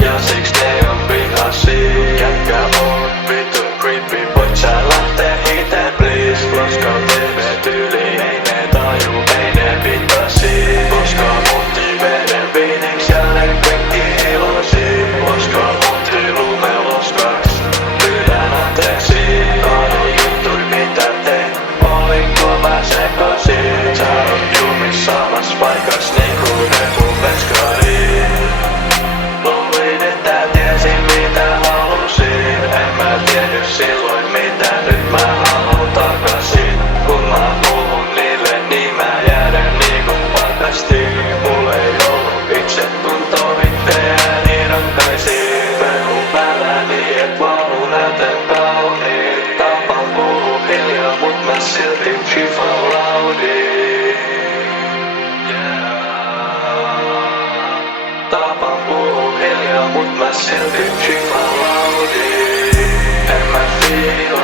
Ja siksi ne on vihasi. Jätkä on vittu creepy. Voit sä lähtee hiteen please? Koska TV-tyyli ei ne taju, ei ne vitasi. Koska muutti veden viiniks ja ne kaikki iloisi. Koska muutti lumeloskaks, pyydän anteeksi. Kaadu juttui mitä tein, olinko mä sekasin? Sä oot jumis samassa paikas niinku ne mun veskariin. Luulin että tiesin mitä halusin. En mä tiennyt silloin mitä nyt mä haluun takasin. Kun mä puhun niille niin mä jäädän niinku pakasti. Mulla ei ollut itsetuntoa itseäni rakkaisin. Pelun päälläni et valu näytän kauniin. Tapan puhuu hiljaa mut mä silti chifalaudin. Tapan puhuu hiljaa mut mä silti chifalaudin. En mä fiilaa.